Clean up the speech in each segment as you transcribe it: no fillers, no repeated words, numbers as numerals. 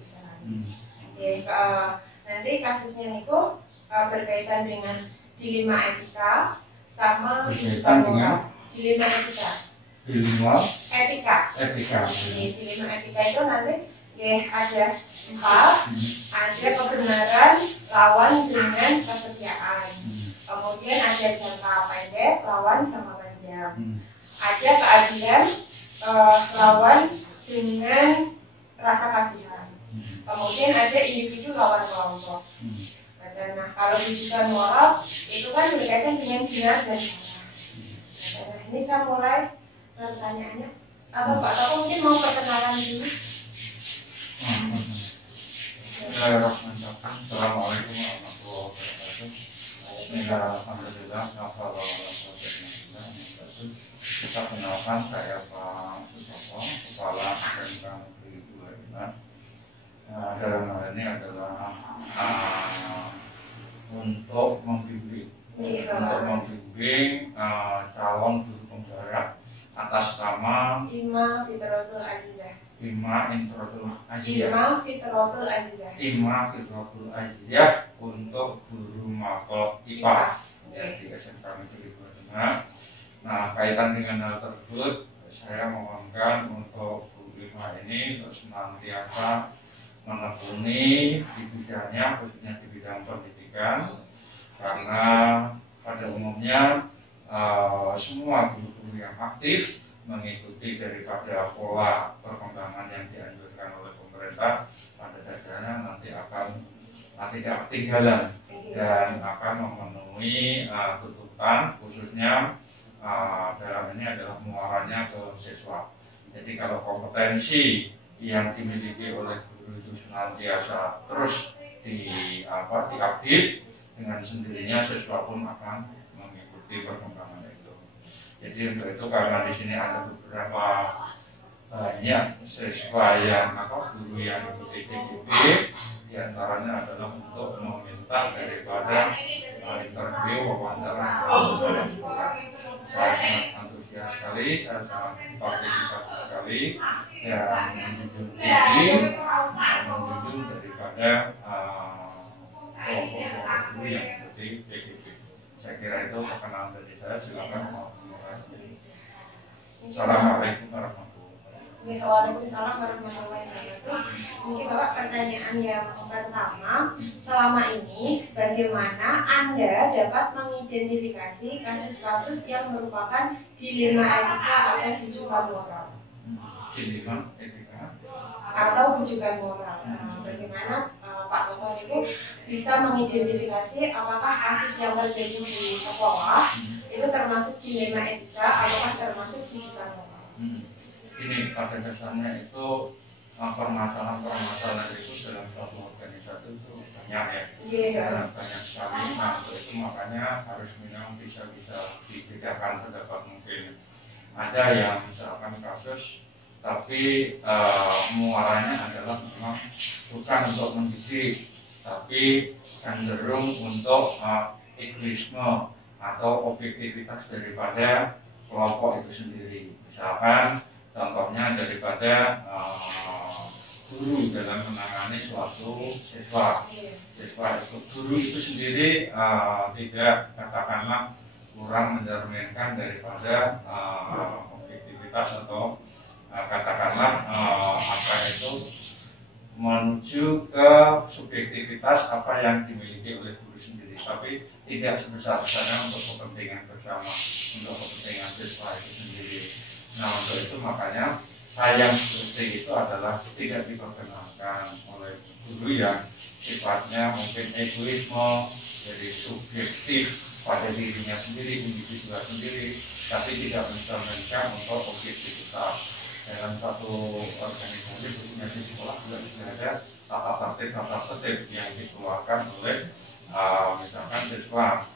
keputusan. Jadi nanti kasusnya niku berkaitan dengan dilema etika sama kehidupan moral. Dilema etika. Dilema etika. Jadi dilema etika itu nanti ada 4, ada kebenaran lawan dengan kesetiaan. Kemudian ada jangka pendek lawan jangka panjang. Ada keadilan lawan dengan rasa kasihan. Kemudian ada individu lawan kelompok. Nah, kalau tujuan moral itu kan berkaitan dengan benar dan salah. Nah, ini saya mulai pertanyaannya. Atau Pak Toko mungkin mau perkenalan dulu. Bismillahirrahmanirrahim. Assalamualaikum warahmatullahi wabarakatuh. Alhamdulillah. Kita kenalkan, saya Pak Sutopo, Kepala SMK Negeri 25. Dalam hal ini adalah untuk membimbing calon guru penggerak atas nama Ima Fitratul Azizah. Ima Fitratul Azizah untuk guru mapel IPA di SMK Negeri 25. Nah, kaitan dengan hal tersebut, saya memohonkan untuk Bu Ima ini terus senantiasa menekuni di bidangnya, khususnya di bidang pendidikan, karena pada umumnya semua guru-guru yang aktif mengikuti daripada pola perkembangan yang dianjurkan oleh pemerintah, pada dasarnya nanti akan tidak ketinggalan dan akan memenuhi tuntutan, khususnya dalam ini adalah muaranya ke siswa. Jadi kalau kompetensi yang dimiliki oleh guru itu senantiasa terus diupdate, dengan sendirinya siswa pun akan mengikuti perkembangan itu. Jadi untuk itu, karena di sini ada beberapa banyak siswa yang guru yang ikuti DGP, diantaranya adalah untuk meminta daripada interview wawancara. Saya sangat antusias sekali, saya sangat partisipatif sekali, dan menjunjung tinggi daripada kelompok guru yang ikuti DGP. Saya kira itu perkenalan dari saya. Silakan. Assalamualaikum warahmatullahi wabarakatuh. Waalaikumsalam warahmatullahi wabarakatuh. Mungkin Bapak pertanyaan yang pertama, selama ini bagaimana Anda dapat mengidentifikasi kasus-kasus yang merupakan dilema etika atau bujukan moral? Dilema etika atau bujukan moral. Bagaimana Pak Toto itu bisa mengidentifikasi apakah kasus yang terjadi di sekolah itu termasuk dilema etika atau termasuk bujukan moral? Ini pada dasarnya itu permasalahan itu dalam suatu organisasi itu banyak ya, banyak sekali. Nah, untuk itu makanya harus memang bisa dibedakan. Terdapat mungkin ada yang misalkan kasus tapi muaranya adalah memang bukan untuk mendidik, tapi cenderung untuk egoisme atau objektivitas daripada kelompok itu sendiri. Misalkan contohnya daripada guru dalam menangani suatu siswa itu, guru itu sendiri tidak, katakanlah, kurang mencerminkan daripada objektivitas atau katakanlah menuju ke subjektivitas apa yang dimiliki oleh guru sendiri, tapi tidak sebesar-besarnya untuk kepentingan bersama, untuk kepentingan siswa itu sendiri. Nah, untuk itu makanya yang seperti itu adalah tidak diperkenalkan oleh guru yang sifatnya mungkin egoisme, jadi subjektif pada dirinya sendiri, individual sendiri, tapi tidak mencerminkan untuk objektivitas. Dalam satu organisasi, khususnya di sekolah, juga tidak ada tata tertib yang dikeluarkan oleh misalkan siswa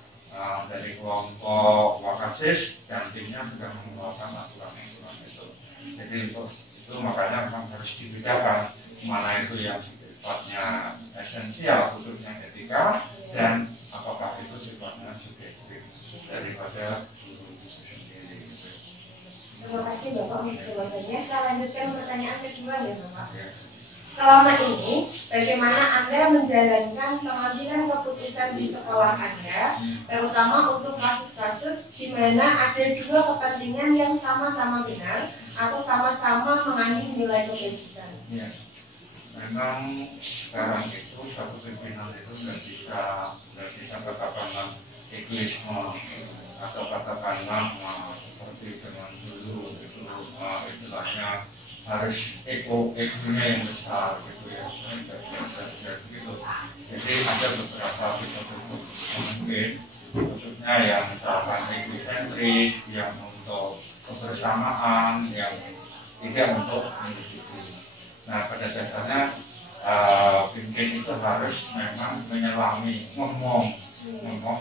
dari kelompok Wakasis dan timnya sudah mengeluarkan aturan-aturan itu. Jadi untuk itu makanya memang harus dibedakan mana itu yang sifatnya esensial, khususnya etika, dan apakah itu sifatnya subjektif daripada guru itu sendiri. Terima kasih Bapak untuk jawabannya. Saya lanjutkan pertanyaan kedua ya Bapak. selama ini bagaimana Anda menjalankan pengambilan keputusan di sekolah Anda, terutama untuk kasus-kasus di mana ada dua kepentingan yang sama-sama benar atau sama-sama mengandung nilai kebajikan. Ya, memang sekarang itu satu pimpinan itu nggak bisa katakanlah egoisme atau katakanlah seperti zaman dulu itu istilahnya harus egonya yang besar gitu ya, gitu. Jadi ada beberapa bentuk mungkin khususnya yang misalkan egosentris, yang untuk kebersamaan, yang tidak untuk individu. Nah, pada dasarnya pimpin itu harus memang menyelami, ngomong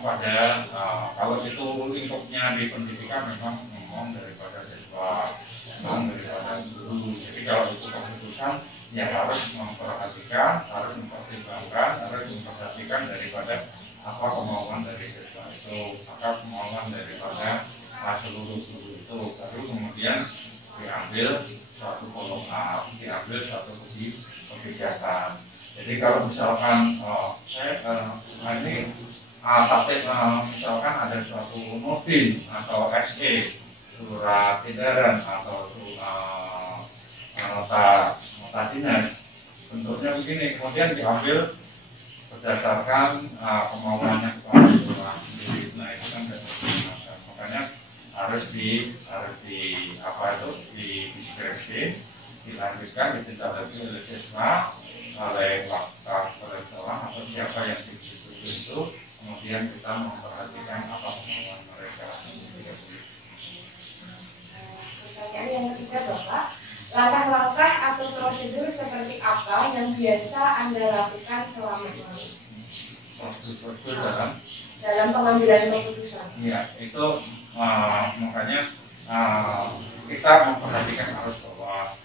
pada kalau itu lingkupnya di pendidikan memang ngomong daripada siswa, ngomong daripada guru. Jadi kalau itu keputusan ya harus memperhatikan, harus mempertimbangkan, harus memperhatikan daripada apa kemauan dari siswa itu, apa kemauan daripada seluruh guru itu, baru kemudian diambil suatu follow up, diambil suatu kebijakan. Jadi kalau misalkan ini tapi misalkan ada suatu notin atau SE, surat edaran atau nota dinas, bentuknya begini, kemudian diambil berdasarkan kemauannya kepala sekolah sendiri. Nah itu kan makanya harus di diskresi, dilanjutkan, ditindaklanjuti oleh siswa, oleh sekolah atau siapa yang dituju itu, kemudian kita memperhatikan apa kemauan mereka. Pertanyaan yang ketiga, Bapak, langkah-langkah atau prosedur seperti apa yang biasa Anda lakukan selama ini? Prosedur dalam pengambilan keputusan. Iya, itu makanya kita memperhatikan arus bawah,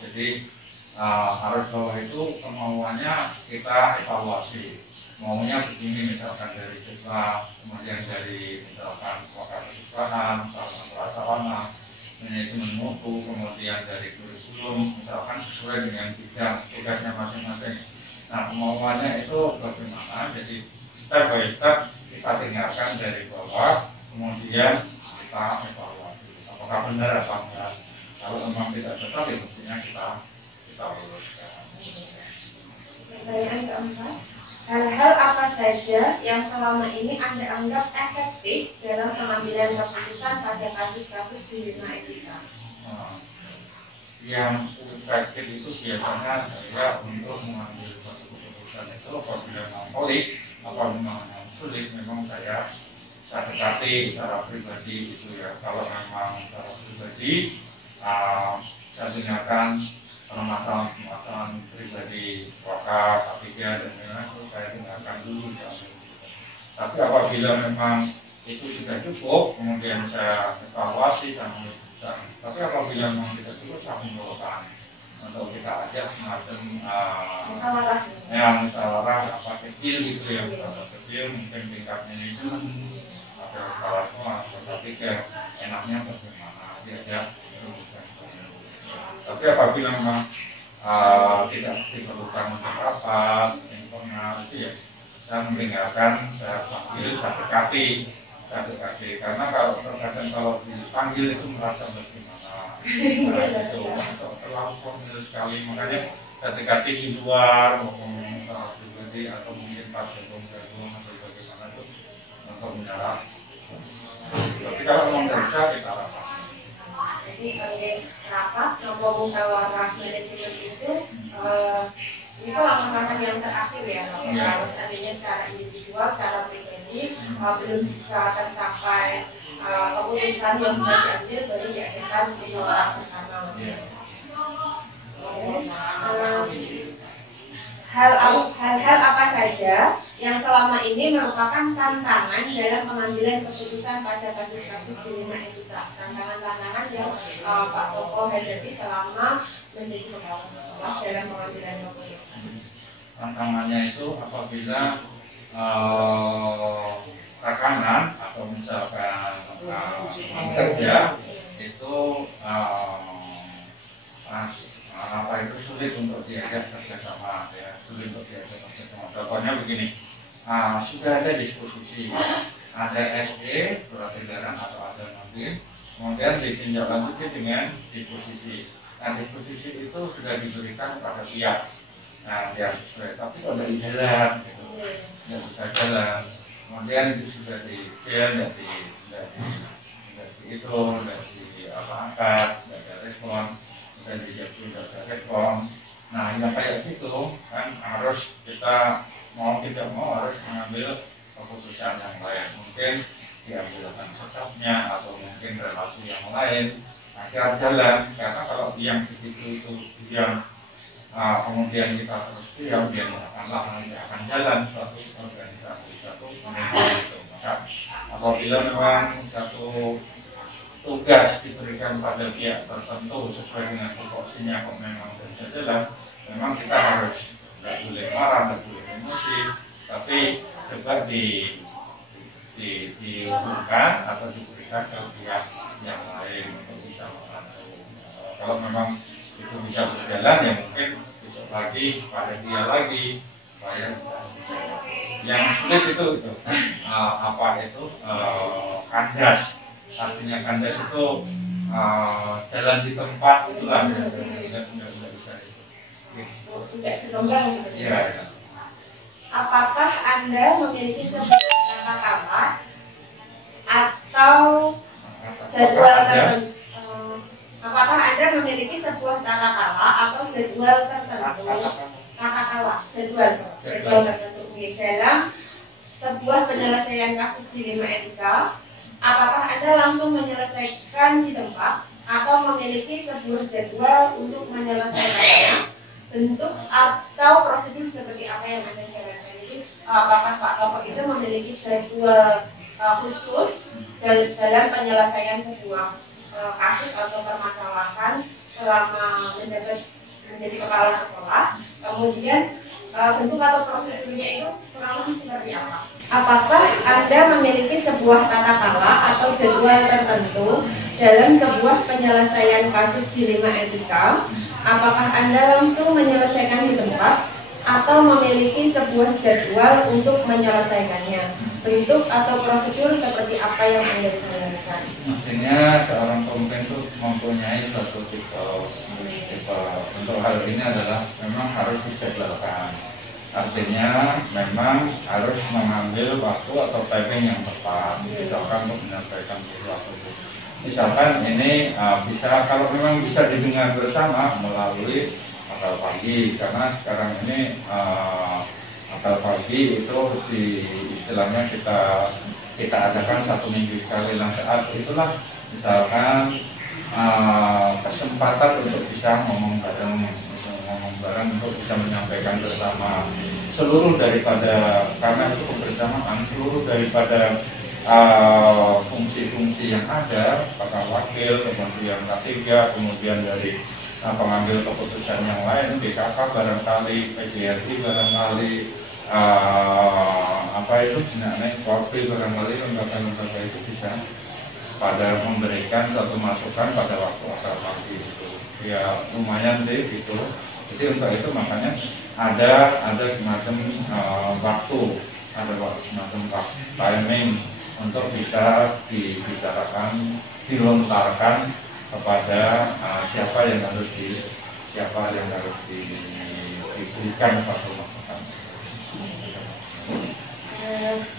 Jadi arus bawah itu kemauannya kita evaluasi. Maunya begini misalkan dari siswa, kemudian dari misalkan pakar kesiswaan, misalkan prasarana, manajemen mutu, kemudian dari kurikulum, misalkan sesuai dengan bidang tugasnya masing-masing. Nah, kemauannya itu bagaimana? Jadi step by step kita dengarkan dari bawah, kemudian kita evaluasi apakah benar atau enggak. Kalau memang tidak cocok, ya mestinya kita luruskan. Pertanyaan keempat, hal-hal apa saja yang selama ini Anda anggap efektif dalam pengambilan keputusan pada kasus-kasus di lima etika? Yang efektif itu biasanya saya untuk mengambil suatu keputusan itu apabila memang sulit, memang saya dekati secara pribadi gitu ya. Kalau memang secara pribadi saya dengarkan permasalahan pribadi wakaf, apikya dan lain-lain itu saya dengarkan dulu ya. Tapi apabila memang itu sudah cukup, kemudian saya evaluasi dan memutuskan. Tapi apabila memang tidak cukup, saya mengeluarkan untuk kita ajak semacam musyawarah apa kecil gitu ya, kecil mungkin tingkat manajemen atau kepala sekolah atau apikya, enaknya bagaimana diajak. Tapi apabila memang tidak diperlukan untuk rapat informal itu ya saya mendengarkan, saya panggil, saya dekati karena terkadang kalau dipanggil itu merasa bagaimana itu terlalu formal sekali, makanya saya dekati di luar ngomong pribadi atau mungkin pas gabung atau bagaimana itu untuk menyerap. Tapi kalau memang bisa kita rapat. Jadi rapat, kelompok musyawarah manajemen itu langkah-langkah yang terakhir ya, kalau seandainya secara individual, secara pribadi belum bisa tercapai keputusan yang bisa diambil, baru diadakan musyawarah bersama. Hal-hal apa saja yang selama ini merupakan tantangan dalam pengambilan keputusan pada kasus-kasus di lima etika? Tantangan-tantangan yang Pak Toko hadapi selama menjadi kepala sekolah dalam pengambilan keputusan. Tantangannya itu apabila tekanan atau misalkan kerja itu sulit untuk diajak kerjasama, ya, sulit untuk diajak kerjasama. Contohnya begini, sudah ada disposisi, ada SD, surat edaran atau ada mobil, kemudian ditindaklanjuti dengan disposisi. Nah, disposisi itu sudah diberikan kepada pihak, nah, yang sesuai. Tapi kalau dari jalan, gitu, nggak bisa jalan. Kemudian itu sudah di-share, nggak dihitung, nggak angkat, nggak ada respon, sudah dijawab, nggak ada respon. Nah, yang kayak gitu kan harus kita mau tidak mau harus mengambil keputusan yang lain. Mungkin diambilkan setapnya atau mungkin relasi yang lain agar jalan. Karena kalau yang begitu itu yang kemudian kita terus diam, dia akan jalan suatu organisasi, satu manajemen itu. Maka apabila memang satu tugas diberikan pada pihak tertentu sesuai dengan tupoksinya, kok memang bisa jalan, memang kita harus tidak boleh marah, tidak boleh emosi, tapi coba dihubungkan atau diberikan ke pihak yang lain untuk bisa membantu. Kalau memang itu bisa berjalan, ya mungkin besok lagi pada dia lagi supaya yang sulit itu apa itu kandas. Artinya kandas itu jalan di tempat itulah tidak bisa itu. Tidak berkembang gitu. Iya. Apakah Anda memiliki sebuah kata-kata atau jadwal tertentu? Apakah Anda memiliki sebuah kata-kata atau jadwal tertentu? Kata-kata, jadwal tertentu dalam sebuah penyelesaian kasus dilema etika. Apakah Anda langsung menyelesaikan di tempat atau memiliki sebuah jadwal untuk menyelesaikannya? Bentuk atau prosedur seperti apa yang Anda jalankan? Jadi apakah Pak Tokoh itu memiliki jadwal khusus dalam penyelesaian sebuah kasus atau permasalahan selama menjadi kepala sekolah? Kemudian bentuk atau prosedurnya itu kurang lebih seperti apa? Apakah Anda memiliki sebuah tata cara atau jadwal tertentu dalam sebuah penyelesaian kasus dilema etika? Apakah Anda langsung menyelesaikan di tempat atau memiliki sebuah jadwal untuk menyelesaikannya? Bentuk atau prosedur seperti apa yang Anda jalankan? Artinya seorang pemimpin itu mempunyai satu tipe untuk hal ini adalah memang harus dijadwalkan. Artinya memang harus mengambil waktu atau timing yang tepat, misalkan untuk menyampaikan sesuatu. Misalkan ini bisa, kalau memang bisa didengar bersama melalui apel pagi, karena sekarang ini apel pagi itu istilahnya kita adakan 1 minggu sekali. Nah, saat itulah misalkan kesempatan untuk bisa ngomong bareng untuk bisa menyampaikan bersama seluruh daripada, karena itu kebersamaan seluruh daripada fungsi-fungsi yang ada, apakah wakil, kemudian K3, kemudian dari pengambil keputusan yang lain, BKK barangkali, PGRI barangkali, apa itu sebenarnya wakil barangkali, lembaga-lembaga itu bisa pada memberikan satu masukan pada waktu apel pagi itu. Ya lumayan deh gitu. Jadi untuk itu makanya ada semacam waktu, ada semacam timing untuk bisa dibicarakan, dilontarkan kepada siapa yang harus diberikan satu masukan.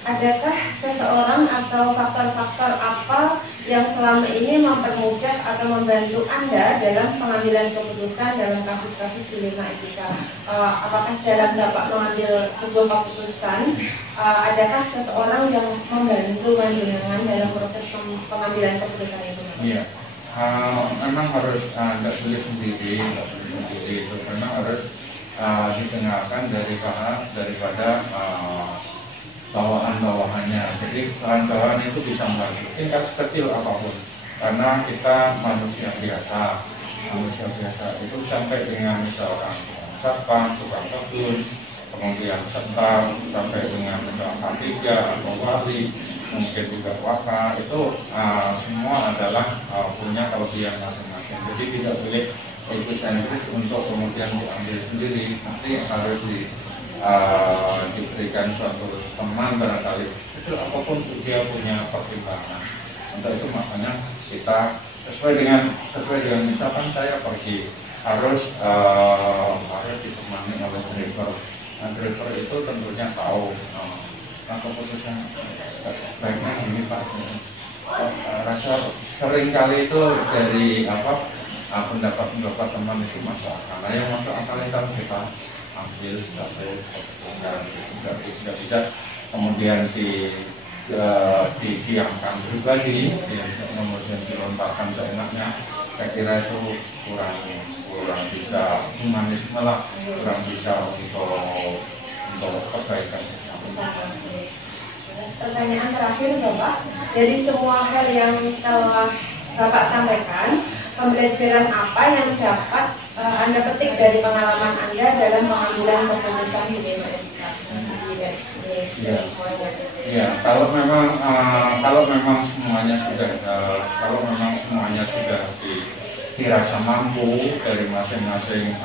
Adakah seseorang atau faktor-faktor apa yang selama ini mempermudah atau membantu Anda dalam pengambilan keputusan dalam kasus-kasus dilema etika? Apakah dalam Bapak mengambil sebuah keputusan, adakah seseorang yang membantu panjenengan dalam proses pengambilan keputusan itu? Iya, memang harus tidak boleh sendiri, itu memang harus didengarkan daripada bawahan-bawahannya. Jadi bawahan-bawahan itu bisa membantu tingkat kecil apapun, karena kita manusia biasa itu sampai dengan misalkan satpam, tukang kebun, kemudian serta sampai dengan misalkan K3 atau wali, mungkin juga waka, itu semua adalah punya kelebihan masing-masing. Jadi tidak boleh egosentris untuk kemudian diambil sendiri, nanti harus diberikan suatu teman barangkali itu apapun dia punya pertimbangan. Untuk itu makanya kita sesuai dengan misalkan saya pergi harus ditemani oleh driver. Nah, driver itu tentunya tahu keputusan baiknya ini Pak. Rasa sering kali itu dari pendapat teman itu masuk akal. Nah, yang masuk akal itu harus kita ambil sampai tidak bisa kemudian didiamkan pribadi, kemudian dilontarkan seenaknya. Saya kira itu kurang bisa humanisme lah, kurang bisa untuk kebaikan. Pertanyaan terakhir Bapak, dari semua hal yang telah Bapak sampaikan, pembelajaran apa yang dapat Anda petik dari pengalaman Anda dalam pengambilan keputusan di dilema etika? Ya, kalau memang semuanya sudah dirasa mampu dari masing-masing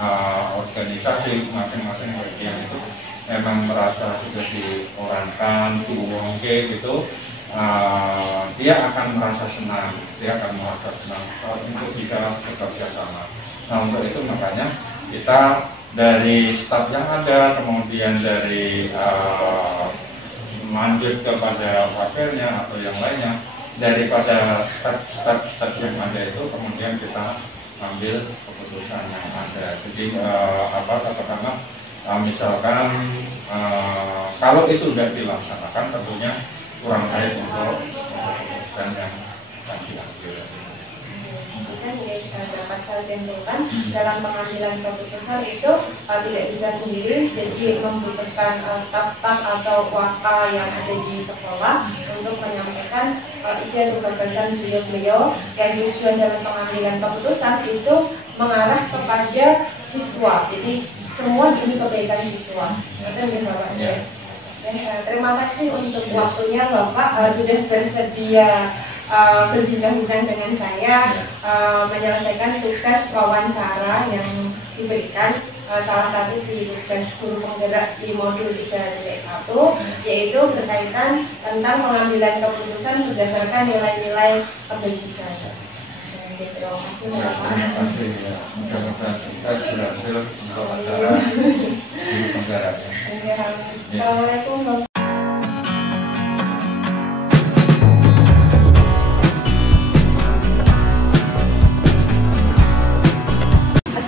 organisasi, masing-masing bagian itu memang merasa sudah diorangkan, diumumke gitu, dia akan merasa senang untuk bisa bekerja sama. Nah, untuk itu makanya kita dari staf yang ada, kemudian dari lanjut kepada wakilnya atau yang lainnya, daripada step yang ada itu kemudian kita ambil keputusan yang ada. Jadi katakanlah misalkan kalau itu sudah dilaksanakan tentunya kurang baik untuk keputusan yang akan diambil. Kan dapat saya simpulkan dalam pengambilan keputusan itu tidak bisa sendiri, jadi membutuhkan staf-staf atau wakil yang ada di sekolah untuk menyampaikan ide atau gagasan beliau yang tujuan dalam pengambilan keputusan itu mengarah kepada siswa, jadi semua demi kebaikan siswa. Itu Bapak. Ya. Terima kasih untuk waktunya Bapak, sudah bersedia berbincang-bincang dengan saya, menyelesaikan tugas wawancara yang diberikan, salah satu di tugas guru penggerak di modul 3.1, yaitu berkaitan tentang pengambilan keputusan berdasarkan nilai-nilai kebaikan. Terima kasih Bapak. Terima kasih ya. Mudah-mudahan sukses berhasil untuk acara guru penggerak. Assalamualaikum Bapak.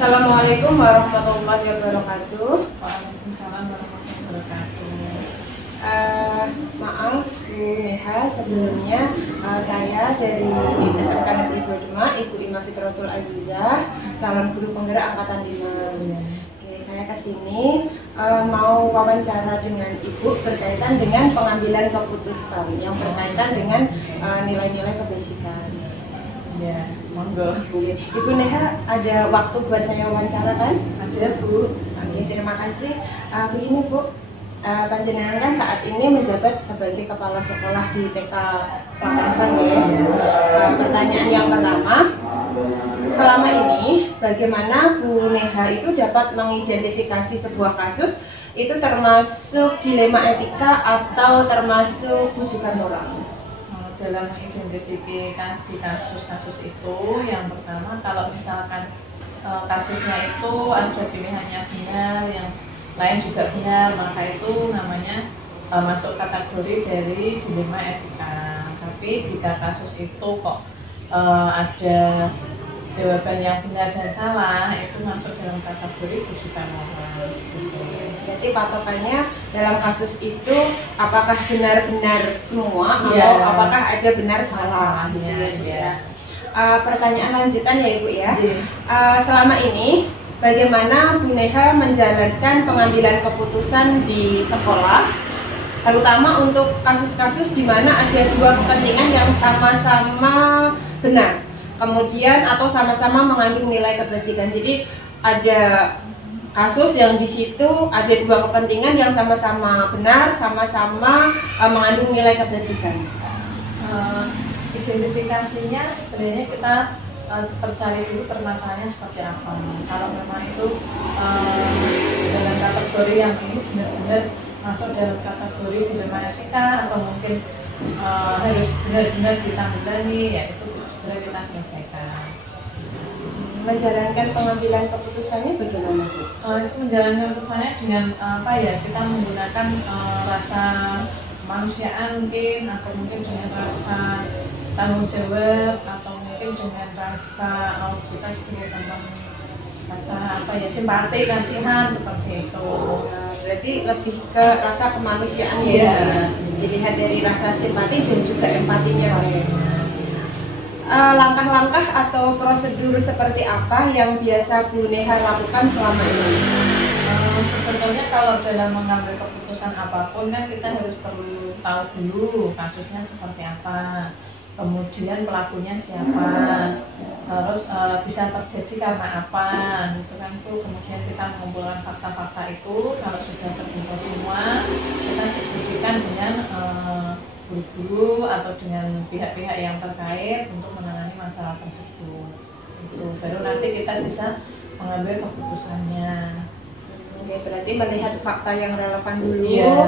Assalamualaikum warahmatullahi wabarakatuh. Waalaikumsalam warahmatullahi wabarakatuh. Maaf Bu Neha, sebelumnya saya dari SMK Negeri 25, Ibu Ima Fitratul Azizah, calon guru penggerak angkatan 5. Oke, saya kesini mau wawancara dengan Ibu berkaitan dengan pengambilan keputusan yang berkaitan dengan nilai-nilai kebasikan. Ya, monggo. Ibu Neha ada waktu buat saya wawancara kan? Ada Bu. Oke, terima kasih. Begini Bu, panjenengan kan saat ini menjabat sebagai kepala sekolah di TK Platesan ya. Pertanyaan yang pertama, selama ini bagaimana Bu Neha itu dapat mengidentifikasi sebuah kasus itu termasuk dilema etika atau termasuk rujukan moral? Dalam mengidentifikasi kasus-kasus itu, yang pertama kalau misalkan kasusnya itu ada pilihannya benar, yang lain juga benar, maka itu namanya masuk kategori dari dilema etika. Tapi jika kasus itu kok ada jawaban yang benar dan salah, itu masuk dalam kategori rujukan moral. Berarti patokannya dalam kasus itu apakah benar-benar semua atau apakah ada benar salah? Ya. Pertanyaan lanjutan ya Ibu ya. Selama ini bagaimana Bu Neha menjalankan pengambilan keputusan di sekolah, terutama untuk kasus-kasus di mana ada dua kepentingan yang sama-sama benar, kemudian atau sama-sama mengandung nilai kebajikan. Jadi ada kasus yang di situ ada dua kepentingan yang sama-sama benar, sama-sama mengandung nilai kebajikan. Identifikasinya sebenarnya kita tercari dulu permasalahannya seperti apa. Kalau memang itu dalam kategori yang ini benar-benar masuk dalam kategori dilema etika atau mungkin harus benar-benar ditanggulangi, ya itu segera kita selesaikan. Menjalankan pengambilan keputusannya bagaimana Bu? Itu menjalankan keputusannya dengan kita menggunakan rasa kemanusiaan mungkin, atau mungkin dengan rasa tanggung jawab, atau mungkin dengan rasa kita sebagai teman, rasa simpati, kasihan, seperti itu. Berarti lebih ke rasa kemanusiaan ya, dilihat dari rasa simpati dan juga empatinya. Langkah-langkah atau prosedur seperti apa yang biasa Bu Neha lakukan selama ini? Sebetulnya kalau dalam mengambil keputusan apapun kan kita harus perlu tahu dulu kasusnya seperti apa, kemudian pelakunya siapa, terus bisa terjadi karena apa, gitu kan tuh. Kemudian kita mengumpulkan fakta-fakta itu, kalau sudah terkumpul semua, kita diskusikan dengan guru-guru atau dengan pihak-pihak yang terkait untuk menangani masalah tersebut. Itu baru nanti kita bisa mengambil keputusannya. Oke, berarti melihat fakta yang relevan dulu,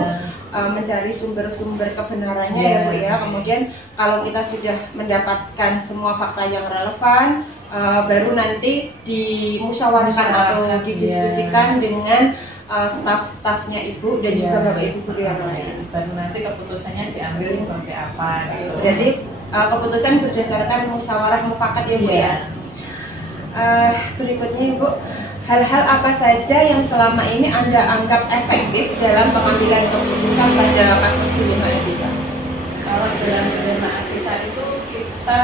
mencari sumber-sumber kebenarannya ya Bu ya. Kemudian kalau kita sudah mendapatkan semua fakta yang relevan, baru nanti dimusyawarahkan atau didiskusikan dengan staf-stafnya Ibu dan juga Bapak Ibu guru yang lain. Baru nanti keputusannya diambil seperti apa. Gitu. Berarti keputusan berdasarkan musyawarah mufakat ya Bu ya. Berikutnya Ibu, hal-hal apa saja yang selama ini Anda anggap efektif dalam pengambilan keputusan pada kasus dilema etika? Kalau dalam dilema etika itu kita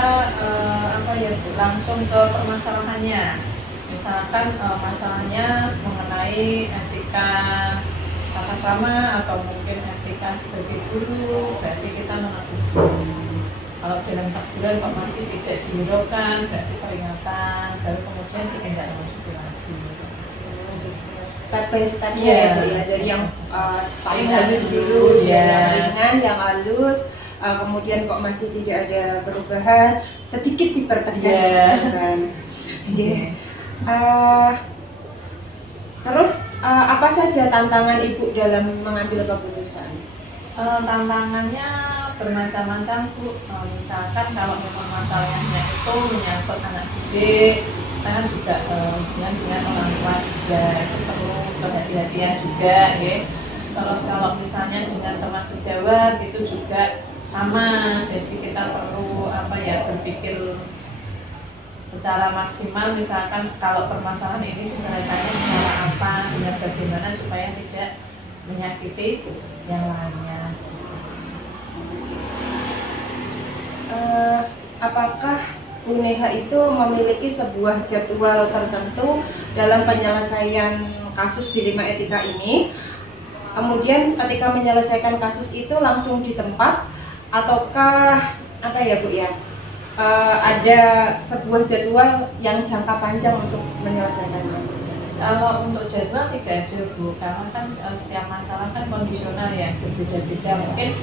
langsung ke permasalahannya. Misalkan masalahnya mengenai etika tata krama atau mungkin etika sebagai guru, berarti kita menentukan. Kalau dalam teguran kok masih tidak dihiraukan, berarti peringatan, baru kemudian ditindaklanjuti lagi. Step by step ya, dari yang paling halus dulu, yang ringan, yang halus, kemudian kok masih tidak ada perubahan, sedikit dipertegas. Terus apa saja tantangan Ibu dalam mengambil keputusan? Tantangannya bermacam-macam Bu. Misalkan kalau memang masalahnya itu menyangkut anak didik, kita kan juga hubungan dengan orang tua juga, itu perlu kehati-hatian juga ya. Terus kalau misalnya dengan teman sejawat itu juga sama, jadi kita perlu berpikir secara maksimal. Misalkan kalau permasalahan ini diselesaikan secara apa, dengan bagaimana supaya tidak menyakiti yang lainnya. Apakah Bu Neha itu memiliki sebuah jadwal tertentu dalam penyelesaian kasus dilema etika ini? Kemudian ketika menyelesaikan kasus itu langsung di tempat, ataukah Bu ya? Ada sebuah jadwal yang jangka panjang untuk menyelesaikannya? Kalau untuk jadwal tidak ada Bu, karena kan setiap masalah kan kondisional ya, berbeda-beda. Mungkin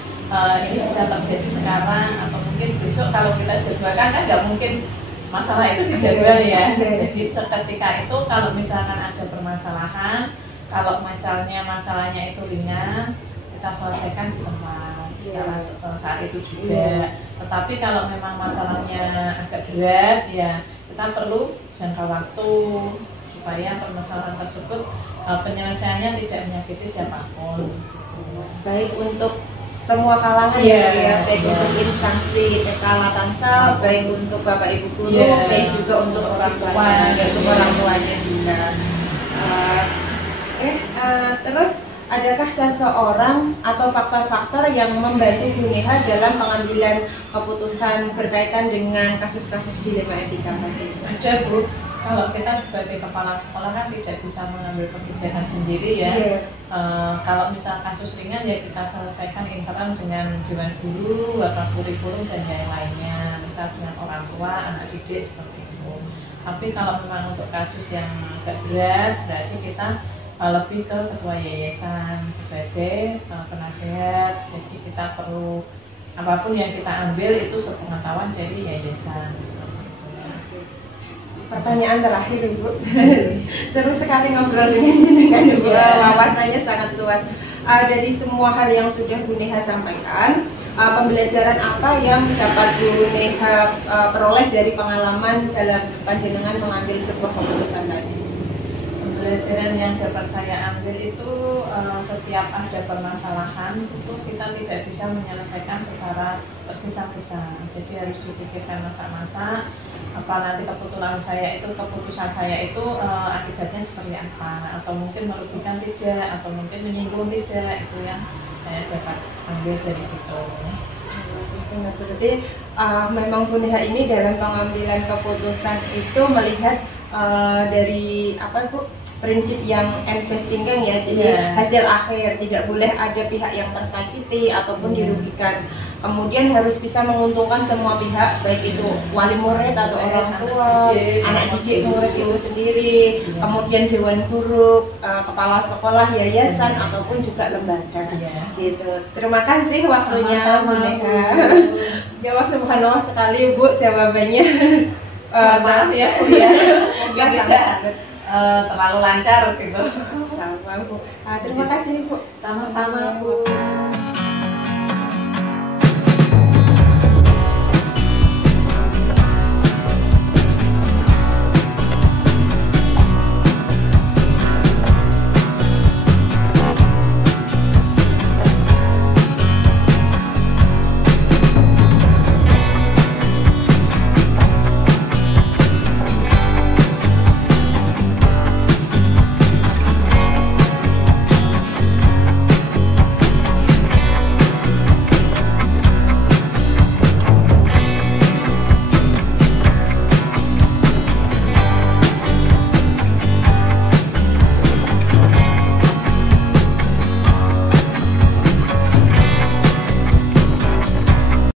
ini bisa terjadi sekarang atau mungkin besok. Kalau kita jadwalkan kan nggak mungkin masalah itu dijadwal ya. Jadi seketika itu kalau misalkan ada permasalahan, kalau misalnya masalahnya itu ringan, kita selesaikan di tempat saat itu juga. Tetapi kalau memang masalahnya agak berat ya, kita perlu jangka waktu supaya permasalahan tersebut penyelesaiannya tidak menyakiti siapapun. Baik untuk semua kalangan ya, baik untuk instansi TK Latansa, baik untuk Bapak Ibu guru, baik juga untuk orang tua, untuk orang tuanya juga. Terus adakah seseorang atau faktor-faktor yang membantu Bu Neha dalam pengambilan keputusan berkaitan dengan kasus-kasus dilema etika tadi? Ada Bu. Kalau kita sebagai kepala sekolah kan tidak bisa mengambil kebijakan sendiri ya. Kalau misal kasus ringan ya kita selesaikan intern dengan dewan guru, wakil kurikulum dan yang lainnya. Misal dengan orang tua, anak didik seperti itu. Tapi kalau memang untuk kasus yang agak berat, berarti kita lebih ke ketua yayasan sebagai penasehat. Jadi kita perlu apapun yang kita ambil itu sepengetahuan dari yayasan. Pertanyaan terakhir Ibu. Seru sekali ngobrol dengan jenengan Ibu. Wawasannya sangat luas. Dari semua hal yang sudah Bu Neha sampaikan, pembelajaran apa yang dapat Bu Neha peroleh dari pengalaman dalam panjenengan mengambil sebuah keputusan tadi? Pembelajaran yang dapat saya ambil itu setiap ada permasalahan itu kita tidak bisa menyelesaikan secara tergesa-gesa. Jadi harus dipikirkan masa-masa apa nanti keputusan saya itu akibatnya seperti apa, atau mungkin merugikan tidak, atau mungkin menyinggung tidak, itu yang saya dapat ambil dari situ. Berarti memang Bu Neha ini dalam pengambilan keputusan itu melihat dari apa Bu, prinsip yang end best thinking ya, jadi hasil akhir, tidak boleh ada pihak yang tersakiti ataupun dirugikan. Kemudian harus bisa menguntungkan semua pihak, baik itu wali murid atau orang tua, anak didik murid itu sendiri, kemudian dewan guru, kepala sekolah, yayasan ataupun juga lembaga. Gitu. Terima kasih waktunya Bu Neha. Ya, subhanallah sekali Bu jawabannya. Maaf ya Bu ya, mungkin tidak terlalu lancar gitu. Sama Bu. Terima kasih Bu. Sama-sama Bu.